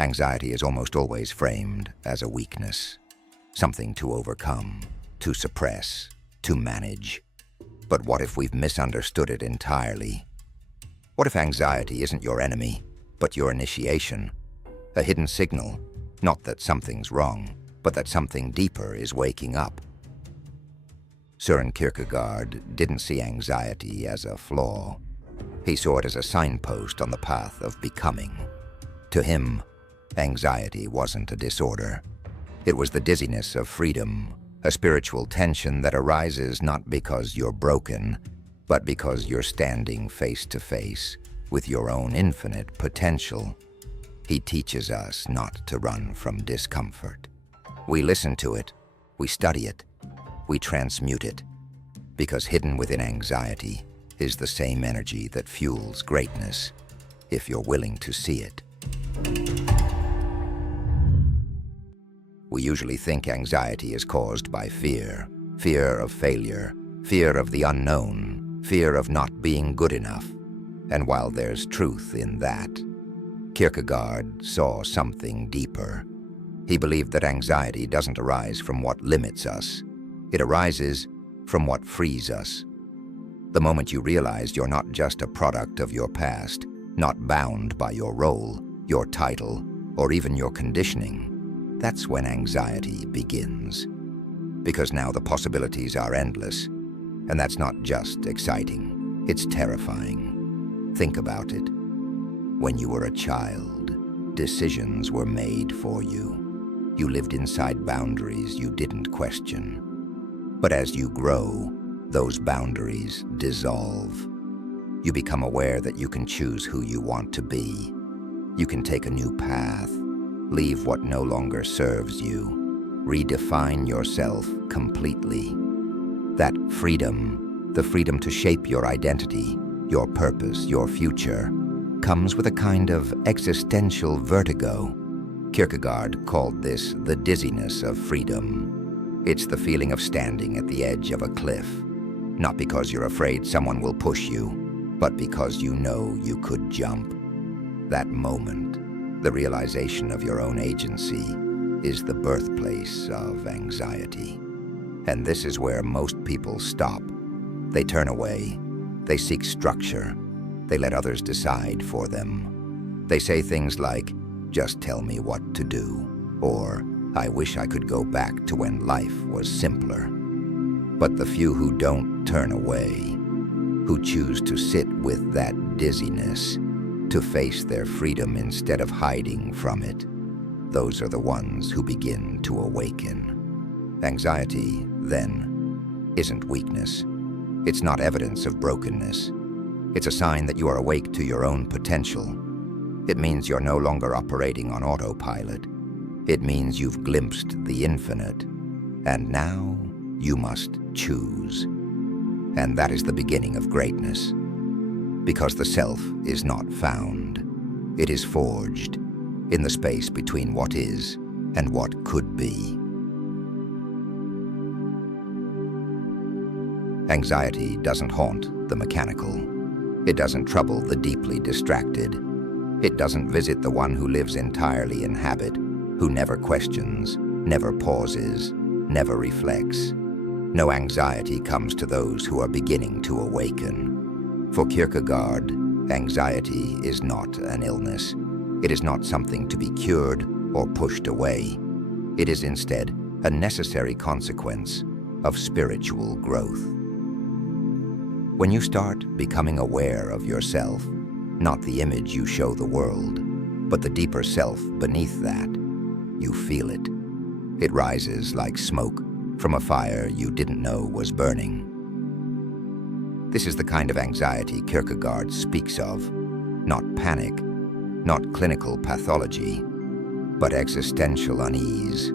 Anxiety is almost always framed as a weakness, something to overcome, to suppress, to manage. But what if we've misunderstood it entirely? What if anxiety isn't your enemy, but your initiation? A hidden signal, not that something's wrong, but that something deeper is waking up. Soren Kierkegaard didn't see anxiety as a flaw. He saw it as a signpost on the path of becoming. To him, anxiety wasn't a disorder. It was the dizziness of freedom, a spiritual tension that arises not because you're broken, but because you're standing face to face with your own infinite potential. He teaches us not to run from discomfort. We listen to it, we study it, we transmute it, because hidden within anxiety is the same energy that fuels greatness, if you're willing to see it. We usually think anxiety is caused by fear, fear of failure, fear of the unknown, fear of not being good enough. And while there's truth in that, Kierkegaard saw something deeper. He believed that anxiety doesn't arise from what limits us. It arises from what frees us. The moment you realize you're not just a product of your past, not bound by your role, your title, or even your conditioning, that's when anxiety begins. Because now the possibilities are endless, and that's not just exciting, it's terrifying. Think about it. When you were a child, decisions were made for you. You lived inside boundaries you didn't question. But as you grow, those boundaries dissolve. You become aware that you can choose who you want to be. You can take a new path, leave what no longer serves you, redefine yourself completely. That freedom, the freedom to shape your identity, your purpose, your future, comes with a kind of existential vertigo. Kierkegaard called this the dizziness of freedom. It's the feeling of standing at the edge of a cliff, not because you're afraid someone will push you, but because you know you could jump. That moment, the realization of your own agency, is the birthplace of anxiety. And this is where most people stop. They turn away. They seek structure. They let others decide for them. They say things like, "Just tell me what to do," or "I wish I could go back to when life was simpler." But the few who don't turn away, who choose to sit with that dizziness, to face their freedom instead of hiding from it, those are the ones who begin to awaken. Anxiety, then, isn't weakness. It's not evidence of brokenness. It's a sign that you are awake to your own potential. It means you're no longer operating on autopilot. It means you've glimpsed the infinite, and now you must choose. And that is the beginning of greatness. Because the self is not found. It is forged in the space between what is and what could be. Anxiety doesn't haunt the mechanical. It doesn't trouble the deeply distracted. It doesn't visit the one who lives entirely in habit, who never questions, never pauses, never reflects. No anxiety comes to those who are beginning to awaken. For Kierkegaard, anxiety is not an illness. It is not something to be cured or pushed away. It is instead a necessary consequence of spiritual growth. When you start becoming aware of yourself, not the image you show the world, but the deeper self beneath that, you feel it. It rises like smoke from a fire you didn't know was burning. This is the kind of anxiety Kierkegaard speaks of, not panic, not clinical pathology, but existential unease,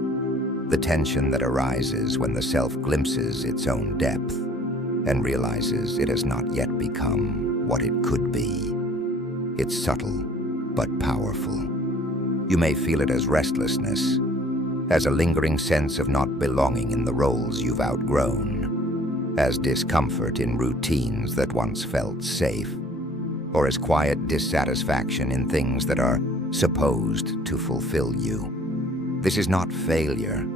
the tension that arises when the self glimpses its own depth and realizes it has not yet become what it could be. It's subtle, but powerful. You may feel it as restlessness, as a lingering sense of not belonging in the roles you've outgrown, as discomfort in routines that once felt safe, or as quiet dissatisfaction in things that are supposed to fulfill you. This is not failure,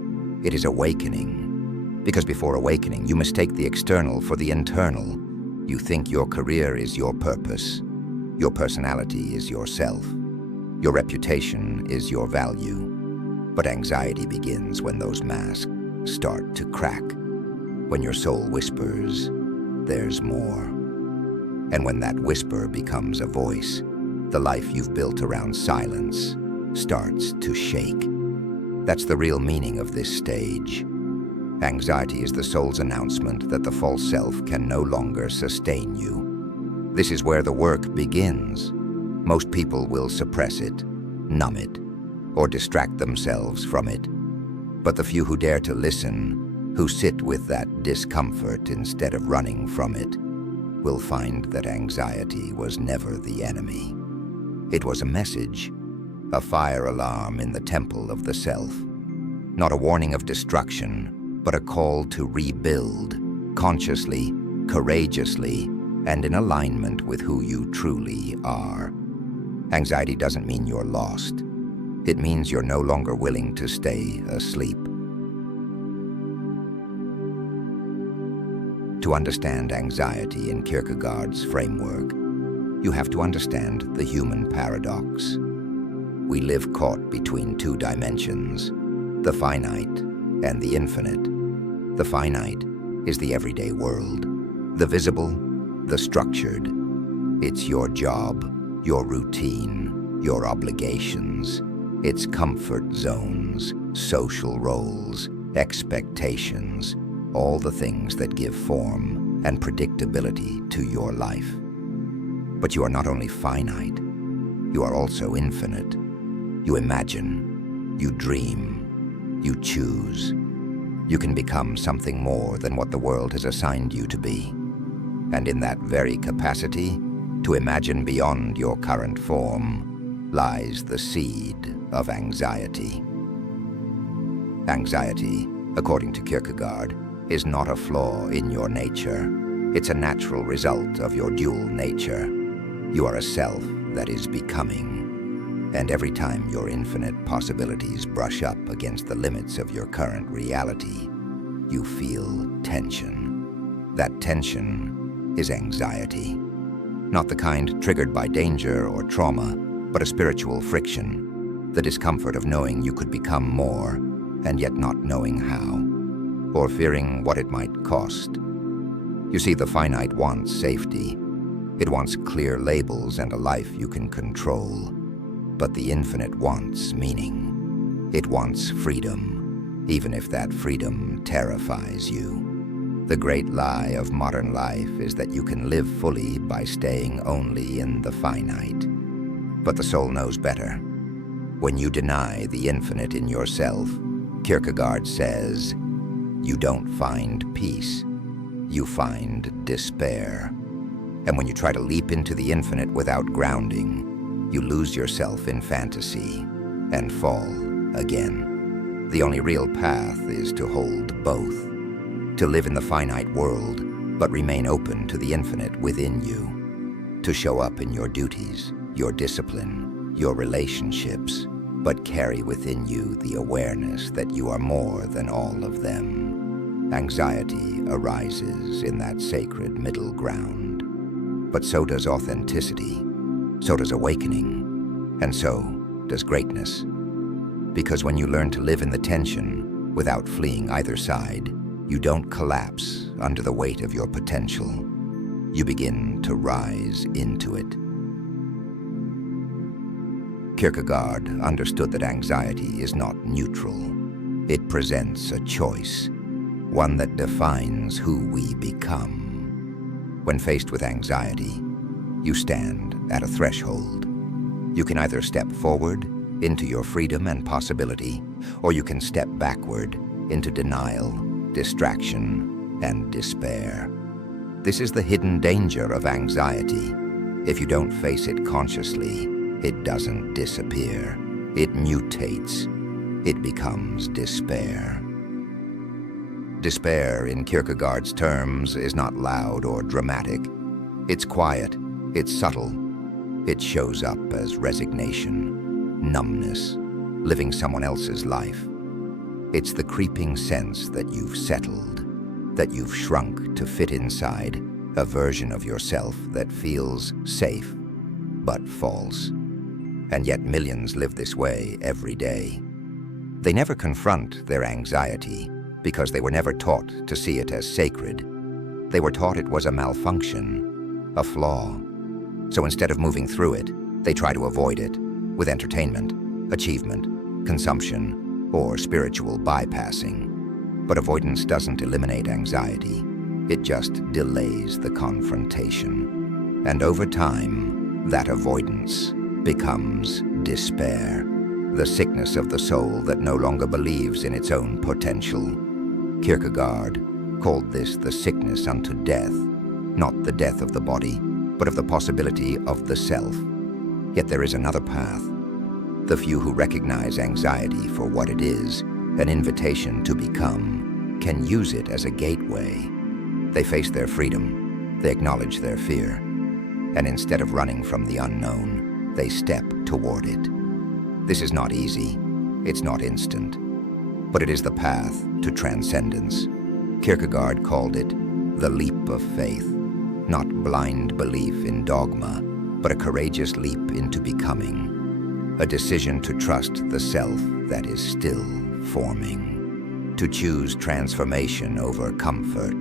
it is awakening. Because before awakening, you mistake the external for the internal. You think your career is your purpose, your personality is yourself, your reputation is your value. But anxiety begins when those masks start to crack, when your soul whispers, "There's more." And when that whisper becomes a voice, the life you've built around silence starts to shake. That's the real meaning of this stage. Anxiety is the soul's announcement that the false self can no longer sustain you. This is where the work begins. Most people will suppress it, numb it, or distract themselves from it. But the few who dare to listen, who sit with that discomfort instead of running from it, will find that anxiety was never the enemy. It was a message, a fire alarm in the temple of the self. Not a warning of destruction, but a call to rebuild, consciously, courageously, and in alignment with who you truly are. Anxiety doesn't mean you're lost. It means you're no longer willing to stay asleep. To understand anxiety in Kierkegaard's framework, you have to understand the human paradox. We live caught between two dimensions, the finite and the infinite. The finite is the everyday world, the visible, the structured. It's your job, your routine, your obligations. It's comfort zones, social roles, expectations, all the things that give form and predictability to your life. But you are not only finite, you are also infinite. You imagine, you dream, you choose. You can become something more than what the world has assigned you to be. And in that very capacity, to imagine beyond your current form, lies the seed of anxiety. Anxiety, according to Kierkegaard, is not a flaw in your nature. It's a natural result of your dual nature. You are a self that is becoming. And every time your infinite possibilities brush up against the limits of your current reality, you feel tension. That tension is anxiety. Not the kind triggered by danger or trauma, but a spiritual friction. The discomfort of knowing you could become more, and yet not knowing how, or fearing what it might cost. You see, the finite wants safety. It wants clear labels and a life you can control. But the infinite wants meaning. It wants freedom, even if that freedom terrifies you. The great lie of modern life is that you can live fully by staying only in the finite. But the soul knows better. When you deny the infinite in yourself, Kierkegaard says, you don't find peace, you find despair. And when you try to leap into the infinite without grounding, you lose yourself in fantasy and fall again. The only real path is to hold both, to live in the finite world, but remain open to the infinite within you, to show up in your duties, your discipline, your relationships, but carry within you the awareness that you are more than all of them. Anxiety arises in that sacred middle ground. But so does authenticity, so does awakening, and so does greatness. Because when you learn to live in the tension without fleeing either side, you don't collapse under the weight of your potential. You begin to rise into it. Kierkegaard understood that anxiety is not neutral. It presents a choice, one that defines who we become. When faced with anxiety, you stand at a threshold. You can either step forward into your freedom and possibility, or you can step backward into denial, distraction, and despair. This is the hidden danger of anxiety. If you don't face it consciously, it doesn't disappear. It mutates. It becomes despair. Despair, in Kierkegaard's terms, is not loud or dramatic. It's quiet. It's subtle. It shows up as resignation. numbness, living someone else's life. It's the creeping sense that you've settled, that you've shrunk to fit inside a version of yourself that feels safe, but false. And yet millions live this way every day. They never confront their anxiety because they were never taught to see it as sacred. They were taught it was a malfunction, a flaw. So instead of moving through it, they try to avoid it with entertainment, achievement, consumption, or spiritual bypassing. But avoidance doesn't eliminate anxiety. It just delays the confrontation. And over time, that avoidance becomes despair, the sickness of the soul that no longer believes in its own potential. Kierkegaard called this the sickness unto death, not the death of the body, but of the possibility of the self. Yet there is another path. The few who recognize anxiety for what it is, an invitation to become, can use it as a gateway. They face their freedom, they acknowledge their fear, and instead of running from the unknown, they step toward it. This is not easy, it's not instant, but it is the path to transcendence. Kierkegaard called it the leap of faith, not blind belief in dogma, but a courageous leap into becoming, a decision to trust the self that is still forming, to choose transformation over comfort,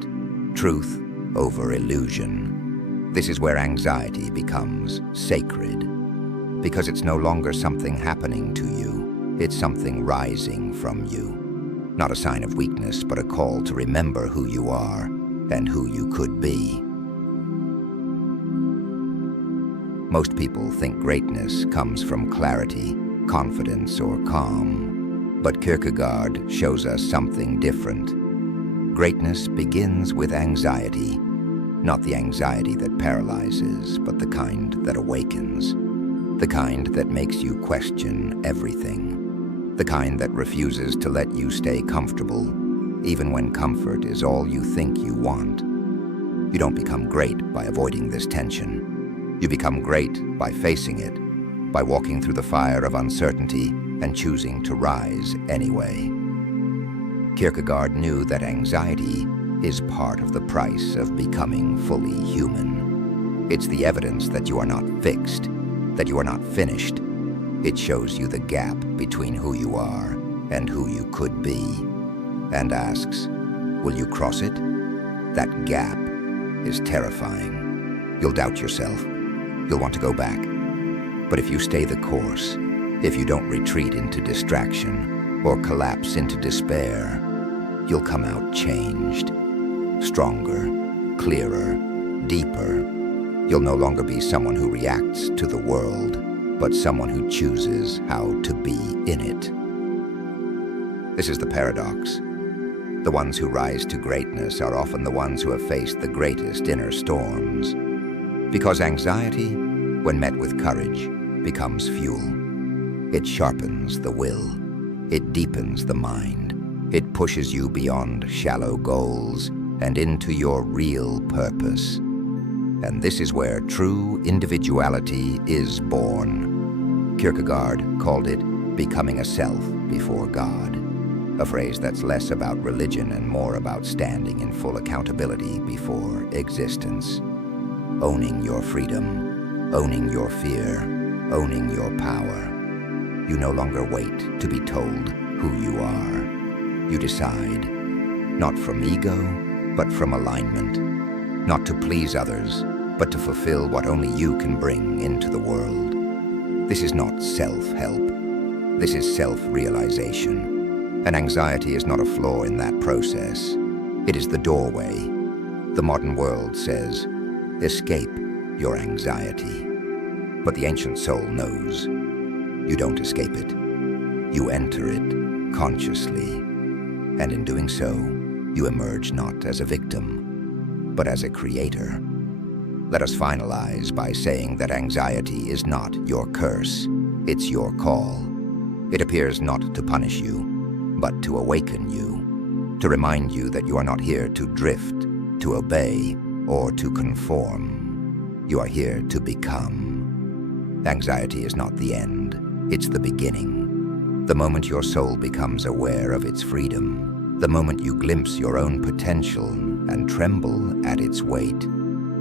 truth over illusion. This is where anxiety becomes sacred, because it's no longer something happening to you, it's something rising from you. Not a sign of weakness, but a call to remember who you are and who you could be. Most people think greatness comes from clarity, confidence, or calm. But Kierkegaard shows us something different. Greatness begins with anxiety, not the anxiety that paralyzes, but the kind that awakens. The kind that makes you question everything. The kind that refuses to let you stay comfortable, even when comfort is all you think you want. You don't become great by avoiding this tension. You become great by facing it, by walking through the fire of uncertainty and choosing to rise anyway. Kierkegaard knew that anxiety is part of the price of becoming fully human. It's the evidence that you are not fixed, that you are not finished. It shows you the gap between who you are and who you could be, and asks, will you cross it? That gap is terrifying. You'll doubt yourself. You'll want to go back. But if you stay the course, if you don't retreat into distraction or collapse into despair, you'll come out changed, stronger, clearer, deeper. You'll no longer be someone who reacts to the world, but someone who chooses how to be in it. This is the paradox. The ones who rise to greatness are often the ones who have faced the greatest inner storms. Because anxiety, when met with courage, becomes fuel. It sharpens the will. It deepens the mind. It pushes you beyond shallow goals and into your real purpose. And this is where true individuality is born. Kierkegaard called it becoming a self before God, a phrase that's less about religion and more about standing in full accountability before existence. Owning your freedom, owning your fear, owning your power. You no longer wait to be told who you are. You decide, not from ego, but from alignment. Not to please others, but to fulfill what only you can bring into the world. This is not self-help. This is self-realization. And anxiety is not a flaw in that process. It is the doorway. The modern world says, escape your anxiety. But the ancient soul knows. You don't escape it. You enter it consciously. And in doing so, you emerge not as a victim, but as a creator. Let us finalize by saying that anxiety is not your curse, it's your call. It appears not to punish you, but to awaken you, to remind you that you are not here to drift, to obey, or to conform. You are here to become. Anxiety is not the end, It's the beginning. The moment your soul becomes aware of its freedom, the moment you glimpse your own potential and tremble at its weight,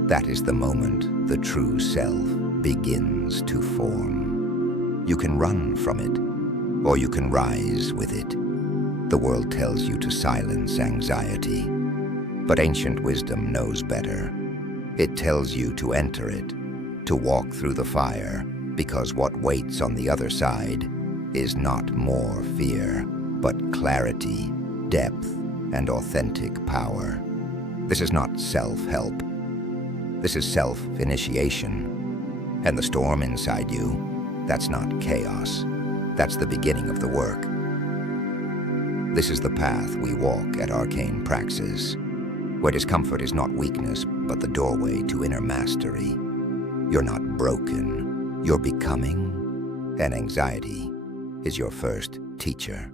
that is the moment the true self begins to form. You can run from it, or you can rise with it. The world tells you to silence anxiety, but ancient wisdom knows better. It tells you to enter it, to walk through the fire, because what waits on the other side is not more fear, but clarity, depth, and authentic power. This is not self-help. This is self-initiation. And the storm inside you, that's not chaos. That's the beginning of the work. This is the path we walk at Arcane Praxis, where discomfort is not weakness, but the doorway to inner mastery. You're not broken, you're becoming, and anxiety is your first teacher.